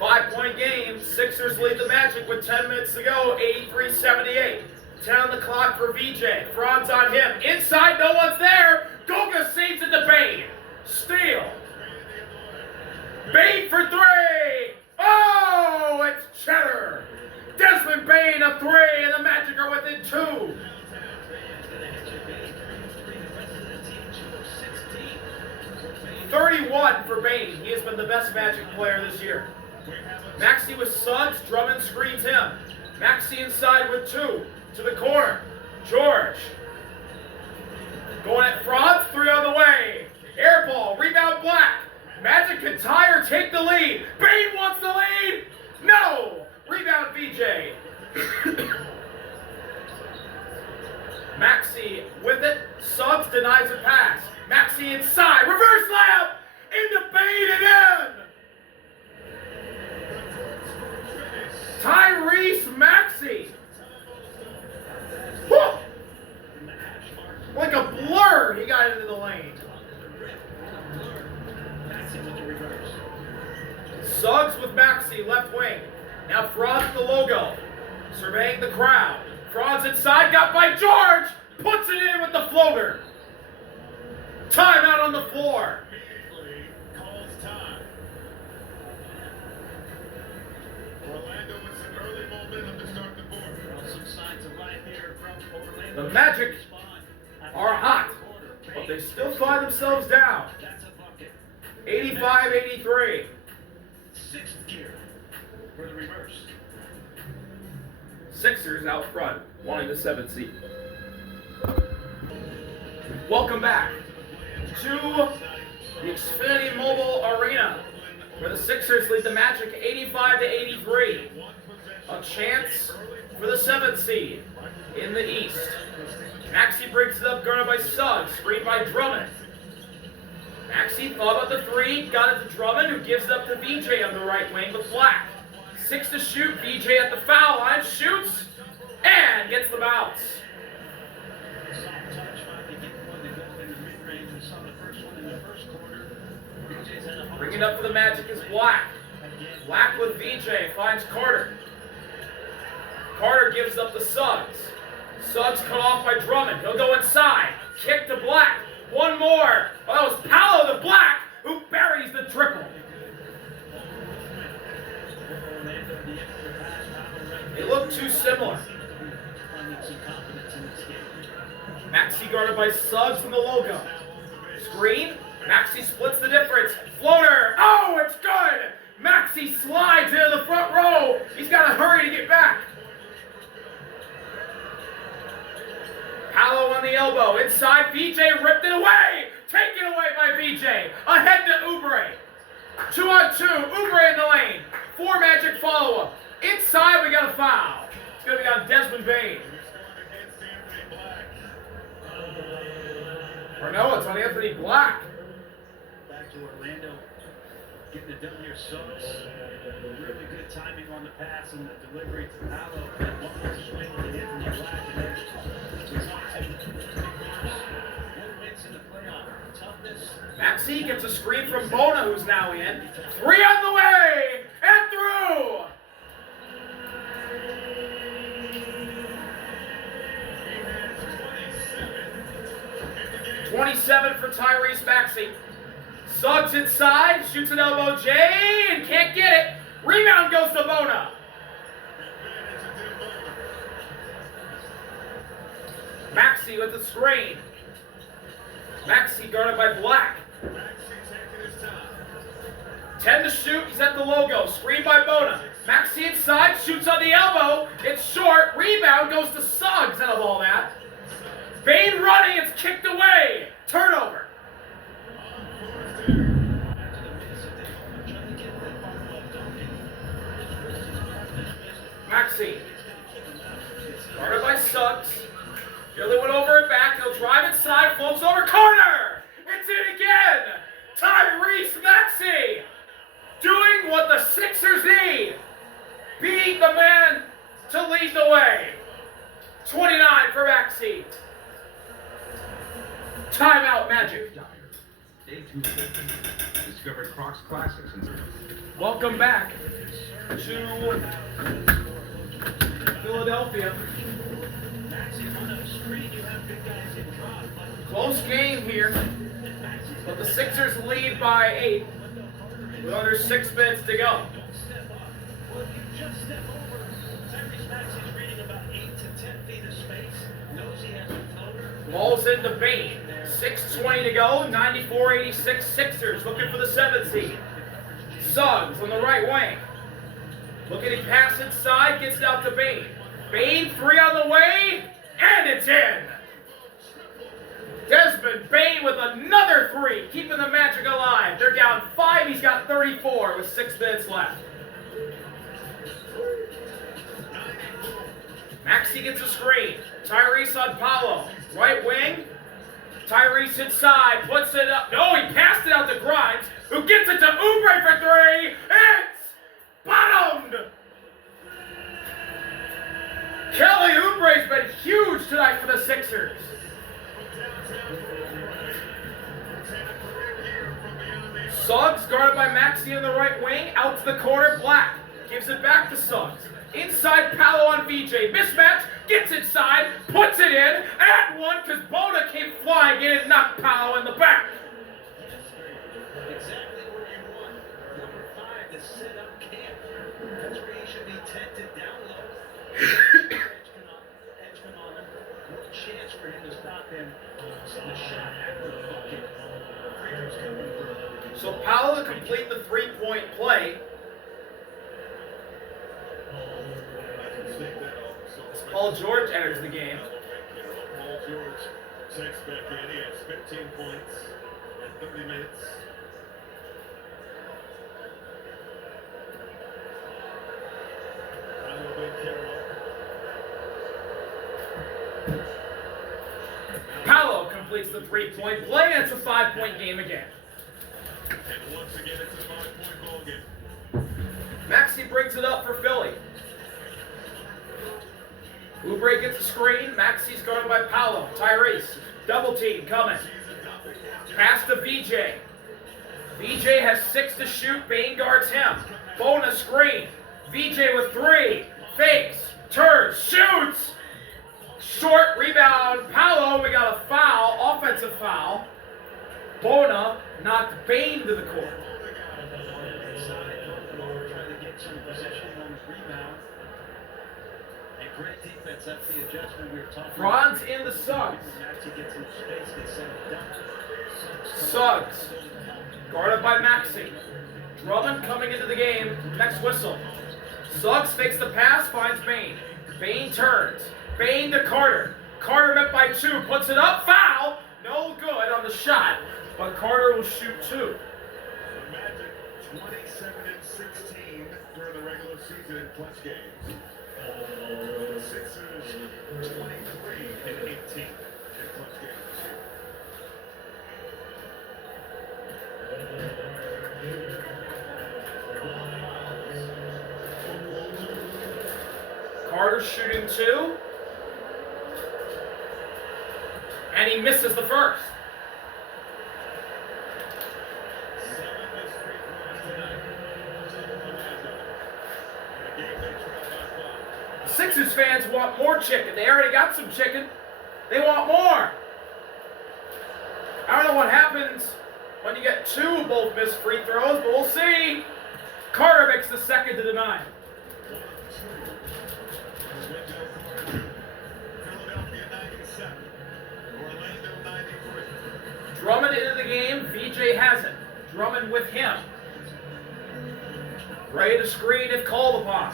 5-point game. Sixers lead the Magic with 10 minutes to go, 83-78. 10 on the clock for VJ. Franz on him. Inside, no one's there. Goga saves it to Bane. Steal. Bane for three. Oh, it's Cheddar. Desmond Bane a three, and the Magic are within two. $31 for Bane. He has been the best Magic player this year. Maxey with Suggs. Drummond screens him. Maxey inside with two. To the corner. George. Going at Franz. Three on the way. Air ball. Rebound Black. Magic can tie or take the lead. Bane wants the lead. No. Rebound VJ. Maxey with it. Suggs denies a pass. Maxey inside. Reverse layup. Into Bane and in. Tyrese Maxey. Whew. Like a blur, he got into the lane. Suggs with Maxey, left wing. Now Franz the logo. Surveying the crowd. Franz inside, got by George. Puts it in with the floater. Timeout on the floor. The Magic are hot, but they still find themselves down. 85-83. Sixth gear for the reverse. Sixers out front, wanting the 7th seed. Welcome back to the Xfinity Mobile Arena, where the Sixers lead the Magic 85-83. A chance for the 7th seed in the East. Maxey breaks it up, guarded by Suggs, screened by Drummond. Maxey thought about the three, got it to Drummond, who gives it up to VJ on the right wing with Black. 6 to shoot, VJ at the foul line, shoots, and gets the bounce. Bringing it up for the Magic is Black. Black with VJ, finds Carter. Carter gives up to Suggs. Suggs cut off by Drummond. He'll go inside. Kick to Black. One more. Oh, that was Paolo to Black, who buries the triple. They look too similar. Maxey guarded by Suggs from the logo. Screen. Maxey splits the difference. Floater. Oh, it's good. Maxey slides into the front row. He's got to hurry to get back. Paolo on the elbow. Inside, VJ ripped it away. Taken away by VJ. Ahead to Oubre. 2 on 2. Oubre in the lane. 4 Magic follow-up. Inside, we got a foul. It's going to be on Desmond Bane. Or no, it's on Anthony Black. Back to Orlando. Getting it done here, Suggs. Really good timing on the pass and the delivery to Paolo. And one more swing to Anthony Black. Maxey gets a screen from Bona, who's now in. 3 on the way, and through! $27 for Tyrese Maxey. Suggs inside, shoots an elbow J, and can't get it. Rebound goes to Bona. Maxey with the screen. Maxey guarded by Black. 10 to shoot, he's at the logo. Screen by Bona. Maxey inside, shoots on the elbow. It's short, rebound goes to Suggs out of all that. Bane running, it's kicked away. Turnover. Maxey. Guarded by Suggs. Nearly went over and back. He'll drive inside, floats over. Corner! It's in again! Tyrese Maxey doing what the Sixers need. Being the man to lead the way. 29 for Maxey. Timeout, Magic. Day 2 discovered Crocs Classics. Welcome back to Philadelphia. Close game here, but the Sixers lead by 8 with under 6 minutes to go. Ball's into Bain. 6:20 to go. 94-86 Sixers looking for the 7th seed. Suggs on the right wing. Looking to pass inside, gets it out to Bain. Bain, 3 on the way, and it's in. Desmond Bain with another 3, keeping the Magic alive. They're down 5. He's got 34 with 6 minutes left. Maxey gets a screen. Tyrese on Paolo. Right wing. Tyrese inside. Puts it up. No, he passed it out to Grimes, who gets it to Oubre for 3. It's bottomed. Kelly Oubre's been huge tonight for the Sixers. Suggs guarded by Maxey on the right wing. Out to the corner. Black gives it back to Suggs. Inside Paolo on VJ. Mismatch. Gets inside. Puts it in. And one because Bona came flying in and knocked Paolo in the back. Exactly where you want. Number 5 to set up camp. That's where you should be tented down low. Edgman on him. No chance for him to stop him. So the shot after the bucket. Freedom's coming for So Paolo to complete the 3-point play. Paul George enters the game. Paul George checks back in. He has 15 points in 30 minutes. Paolo completes the 3-point play, and it's a 5-point game again. And once again, it's a 5-point ball game. Maxey brings it up for Philly. Oubre gets a screen. Maxey's guarded by Paolo. Tyrese. Double team coming. Pass to VJ. VJ has 6 to shoot. Bain guards him. Bona screen. VJ with 3. Fakes. Turns. Shoots. Short rebound. Paolo. We got a foul. Offensive foul. Bona knocked Bain to the court. Great defense. That's the adjustment we were talking about. Bronze in the Suggs. Suggs. Guarded by Maxey. Drummond coming into the game. Next whistle. Suggs fakes the pass, finds Bain. Bain turns. Bain to Carter. Carter met by 2. Puts it up. Foul. No good on the shot. But Carter will shoot 2. The Magic 27-16 during the regular season in clutch games. The Sixers 23-18 in clutch games this year. Carter shooting 2. And he misses the first. 7 missed free throws tonight for the Magic. In a game they trailed by 5. Sixers fans want more chicken. They already got some chicken. They want more. I don't know what happens when you get 2 both missed free throws, but we'll see. Carter makes the second to the 9. Philadelphia 97, Orlando 93. Drummond into the game. VJ has it. Drummond with him. Ready to screen if called upon.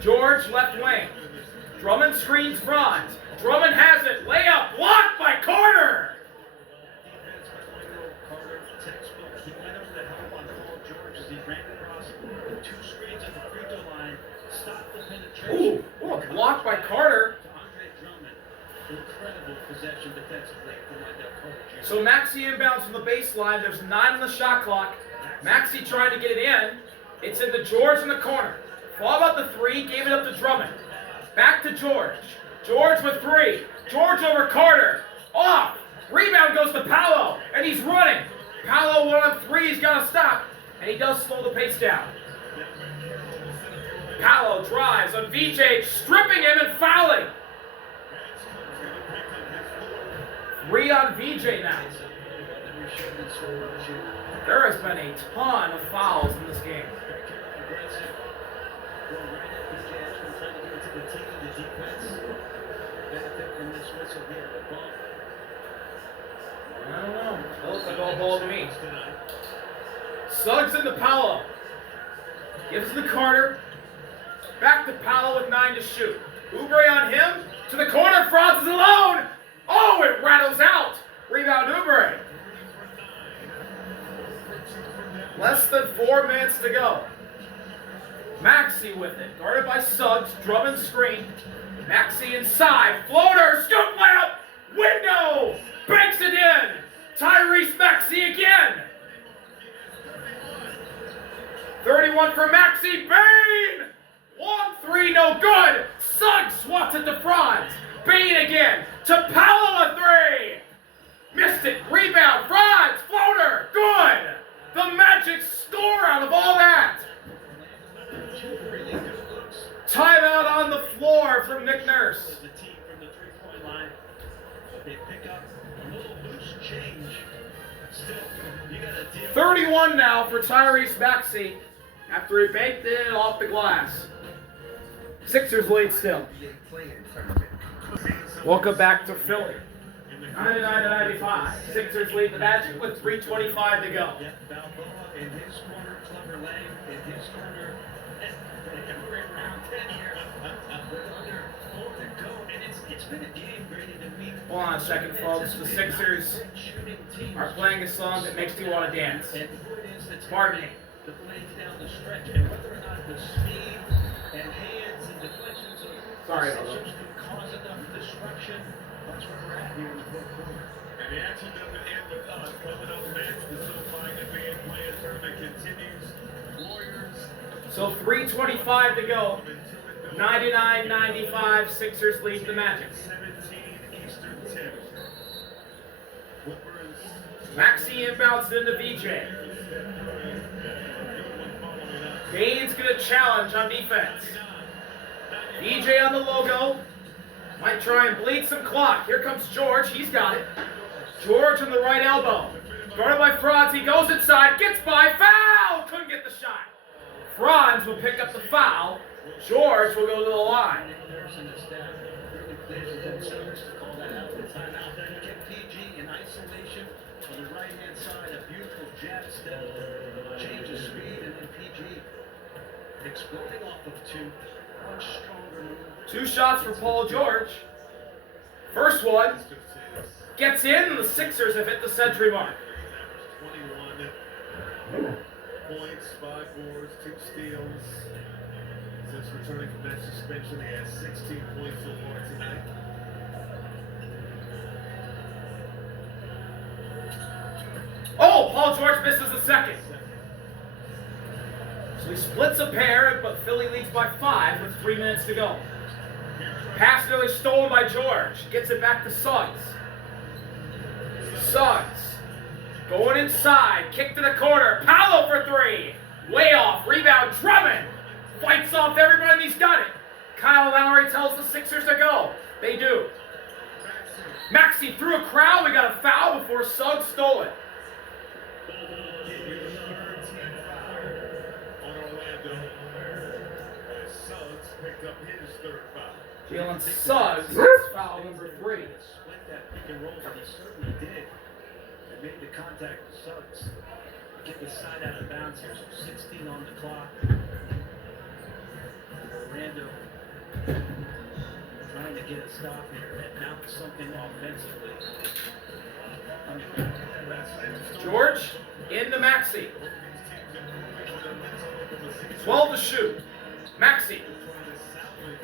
George left wing. Drummond screens front. Drummond has it. Layup blocked by Carter. Carter, textbook. He went over to help on Paul George as he ran across 2 screens at the free throw line. Stopped the penetration. Ooh, a block by Carter. To Andre Drummond. Incredible possession defensively from Wendell Carter Jr. So Maxey inbounds from the baseline. There's 9 on the shot clock. Maxey trying to get it in. It's into George in the corner. Ball about the 3, gave it up to Drummond. Back to George. George with 3. George over Carter. Off. Rebound goes to Paolo, and he's running. Paolo 1 on 3, he's got to stop, and he does slow the pace down. Paolo drives on VJ, stripping him and fouling. 3 on VJ now. There has been a ton of fouls in this game. I don't know. That looks like all ball to me. Suggs into Paolo. Gives to Carter. Back to Paolo with 9 to shoot. Oubre on him. To the corner. Franz is alone. Oh, it rattles out. Rebound Oubre. Less than 4 minutes to go. Maxey with it. Guarded by Suggs. Drummond screen. Maxey inside. Floater. Scoop layup. Window. Banks it in. Tyrese Maxey again. 31 for Maxey. Bain. 1-3, no good. Suggs swats it to Franz. Bain again. To Paolo, a 3. Missed it. Rebound. Franz. Floater. Good. The Magic score out of all that. Timeout on the floor from Nick Nurse. The team from the three-point line. They pick up a little loose change. Still, you got to deal. 31 now for Tyrese Maxey after he banked it off the glass. Sixers lead still. Welcome back to Philly. 99-95. Sixers lead the Magic with 3:25 to go. Yeah, Balboa in his corner, Clever Lang in his corner. We're in round 10 here. With under 4 to go, and it's been a game ready to meet. Hold on a second, folks. The Sixers are playing a song that makes you want to dance. And who it is that's Pardon me. the plays down the stretch, and whether or not the speed and hands and deflections of Sorry, the Bubba. Sixers can cause enough destruction. That's where we're at here in the fourth quarter. And the action doesn't end with us. Coming up next, the SoFi NBA Players Tournament continues. Warriors. So 3:25 to go. 99-95. Sixers lead the Magic. 17 Eastern 10. Clippers. Maxey inbounds into VJ. Bain's gonna challenge on defense. VJ on the logo. Might try and bleed some clock. Here comes George. He's got it. George on the right elbow. Guarded by Franz. He goes inside. Gets by. Foul! Couldn't get the shot. Franz will pick up the foul. George will go to the line. Nurse and the staff really pleased with themselves to call that out. The timeout. Then get PG in isolation on the right-hand side. A beautiful jab step. Change of speed, and then PG exploding off of 2. Much stronger move. 2 shots for Paul George. First one gets in. The Sixers have hit the century mark. 21 points, 5 boards, 2 steals. Since returning from that suspension, he has 16 points so far tonight. Oh, Paul George misses the second. So he splits a pair, but Philly leads by 5 with 3 minutes to go. Pass nearly stolen by George. Gets it back to Suggs. Suggs going inside. Kick to the corner. Paolo for 3. Way off. Rebound. Drummond fights off everybody and he's got it. Kyle Lowry tells the Sixers to go. They do. Maxey through a crowd. We got a foul before Suggs stole it. On Orlando, as Suggs picked up his 3rd foul. Jalen Suggs gets foul number 3. Split that pick and roll, and he certainly did. And made the contact with Suggs. Get the side out of bounds here, so 16 on the clock. Orlando trying to get a stop here and mount something offensively. George into Maxey. 12 to shoot. Maxey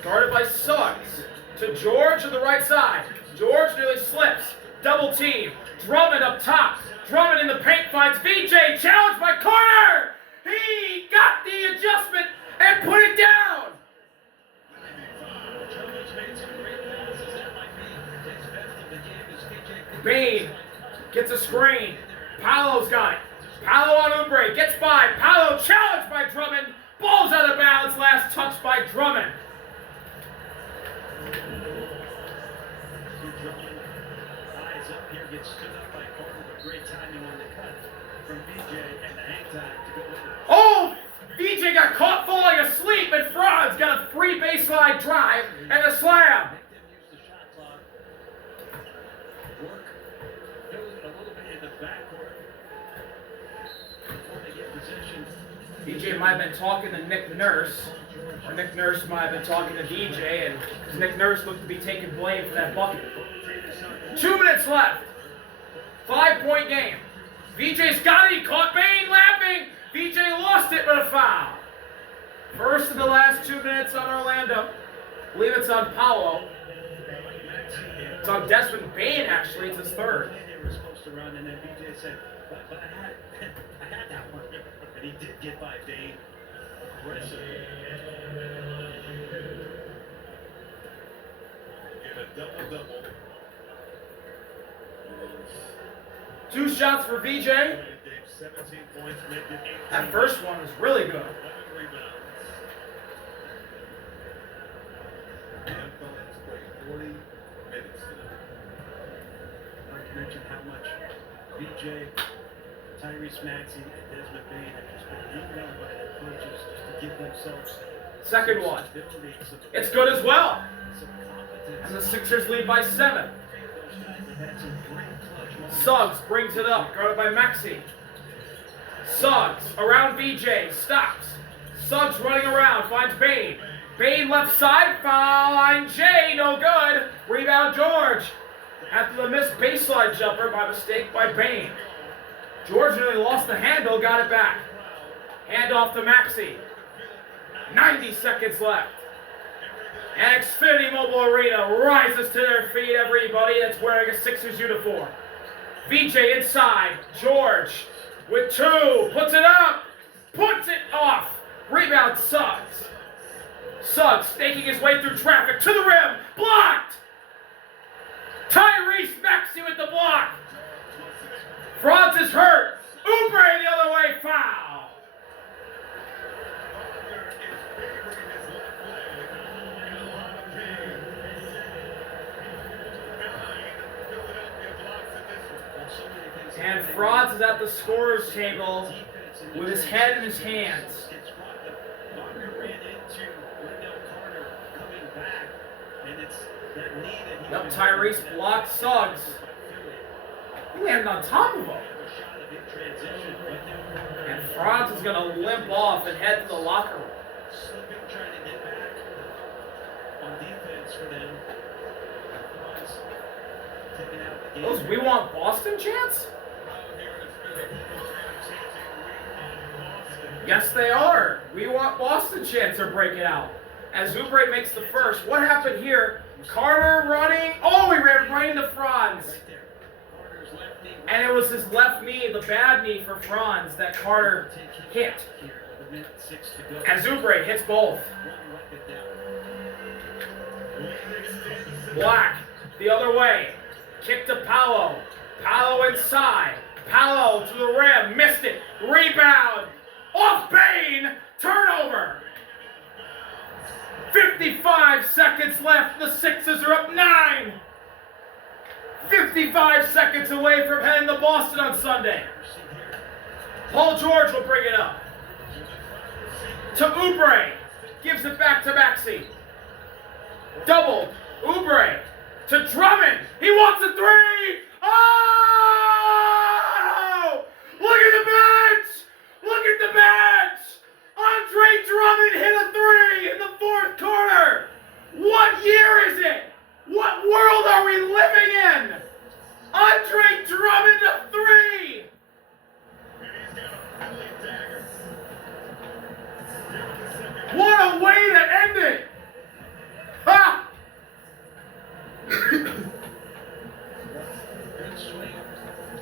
guarded by Suggs. To George on the right side. George nearly slips. Double team. Drummond up top. Drummond in the paint finds VJ. Challenged by Carter. He got the adjustment and put it down. Bain gets a screen. Paolo's got it. Paolo on Oubre. Gets by. Paolo challenged by Drummond. gets stood up by Carter with great timing on the cut from BJ and the hang time to go with it. Oh! VJ got caught falling asleep, and Franz got a free baseline drive and a slam. Make them use the shot clock. Work goes a little bit in the backcourt before they get possession. VJ might have been talking to Nick Nurse, or Nick Nurse might have been talking to VJ, and Nick Nurse looked to be taking blame for that bucket. 2 minutes left. 5-point game. VJ's got it. He caught Bain laughing. VJ lost it, but a foul. First of the last 2 minutes on Orlando. I believe it's on Paolo. It's on Desmond Bain, actually. It's his third. They were supposed to run, and then BJ said, but I had that one. And he did get by Bain. Aggressive. Get a double-double. 2 shots for VJ. 17 points, make it 18. That first one was really good. 11 rebounds. Dan Collins played 40 minutes tonight. Mark mentioned how much BJ, Tyrese Maxey, and Desmond Bain have just been beaten up by their coaches just to give themselves Second one. stability, some It's good as well. competence. And the Sixers lead by 7. Those guys have had some great clutch moments. Suggs brings it up, guarded by Maxey. Suggs around VJ, stops. Suggs running around, finds Bain. Bain left side, finds Jay, no good. Rebound George. After the missed baseline jumper by mistake by Bain. George nearly lost the handle, got it back. Hand off to Maxey. 90 seconds left. And Xfinity Mobile Arena rises to their feet, everybody that's wearing a Sixers uniform. VJ inside, George with 2, puts it up, puts it off. Rebound Suggs. Suggs snaking his way through traffic to the rim, blocked. Tyrese Maxey with the block. Franz is hurt. Oubre the other way, foul. And Franz is at the scorer's table with his head in his hands. Yep, Tyrese blocked Suggs. He landed on top of him. And Franz is going to limp off and head to the locker room. Slipping, trying to get back on defense for them. Taking out the game. Those We Want Boston chants? Yes, they are. We Want Boston chants are breaking out. As Oubre makes the first. What happened here? Carter running. Oh, he ran right into Franz. Right there. Carter's left knee. And it was his left knee, the bad knee for Franz, that Carter hit. Here, with a minute 6 to go. As Oubre hits both. One record down. Black the other way. Kick to Paolo. Paolo inside. Paolo to the rim. Missed it. Rebound. Off Bain. Turnover. 55 seconds left. The Sixers are up 9. 55 seconds away from heading to Boston on Sunday. Paul George will bring it up. To Oubre. Gives it back to Maxey. Doubled. Oubre. To Drummond. He wants a 3. Oh! Look at the bench! Look at the bench! Andre Drummond hit a 3 in the 4th quarter. What year is it? What world are we living in? Andre Drummond a 3. What a way to end it! Ha! Good swing.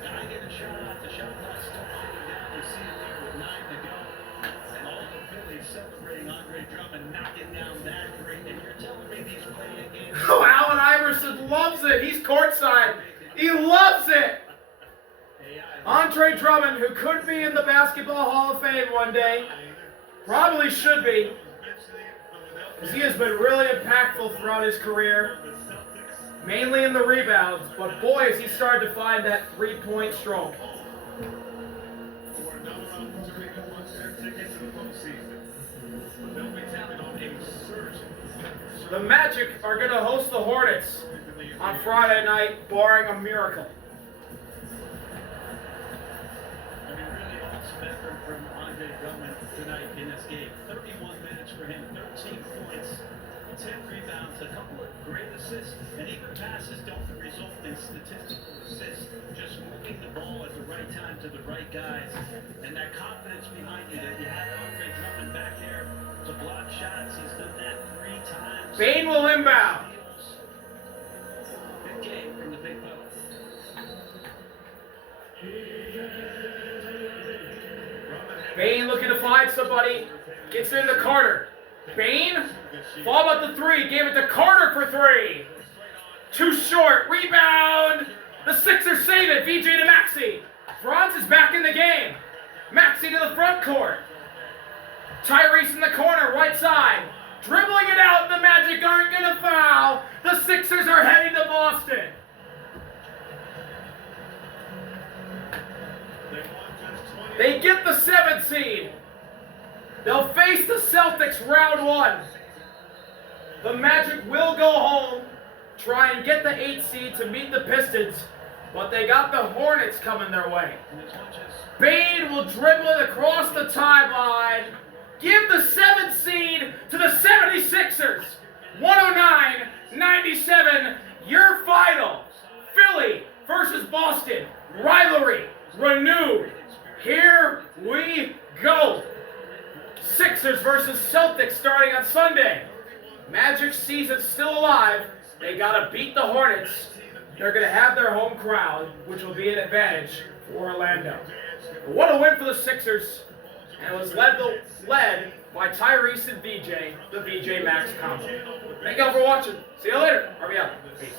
Trying to get a shot off. The shot clock still winding down. You see it there with 9 to go. And all the Phillies celebrating Andre Drummond knocking down that three. And you're telling me these playing games. Oh, Allen Iverson loves it. He's courtside. He loves it. Andre Drummond, who could be in the Basketball Hall of Fame one day, probably should be, because he has been really impactful throughout his career. mainly in the rebounds, but boy, has he started to find that three-point stroke. For another opportunity to punch their ticket to the postseason. But they'll be taking on a surge. The Magic are going to host the Hornets on Friday night, barring a miracle. I mean, really awesome effort from Andre Drummond tonight in this game. 31 minutes for him, 13 points, 10 rebounds, a couple of great assists, and even passes don't result in statistical assists. Just moving the ball at the right time to the right guys, and that confidence behind you that you have Andre Drummond back there to block shots. He's done that 3 times. Bane will inbound. Good game from the big fella. Bane looking to find somebody. Gets it into Carter. Bane, ball about the three. Gave it to Carter for 3. Too short. Rebound. The Sixers save it. VJ to Maxey. Franz is back in the game. Maxey to the front court. Tyrese in the corner, right side. Dribbling it out. The Magic aren't going to foul. The Sixers are heading to Boston. They get the 7th seed. They'll face the Celtics round 1. The Magic will go home, try and get the 8th seed to meet the Pistons, but they got the Hornets coming their way. Bane will dribble it across the timeline, give the 7th seed to the 76ers. 109-97, your final. Philly versus Boston. Rivalry renewed. Here we go. Sixers versus Celtics starting on Sunday. Magic season still alive. They got to beat the Hornets. They're going to have their home crowd, which will be an advantage for Orlando. What a win for the Sixers. And it was led by Tyrese and VJ, the VJ Max combo. Thank y'all for watching. See you later. RB out. Peace.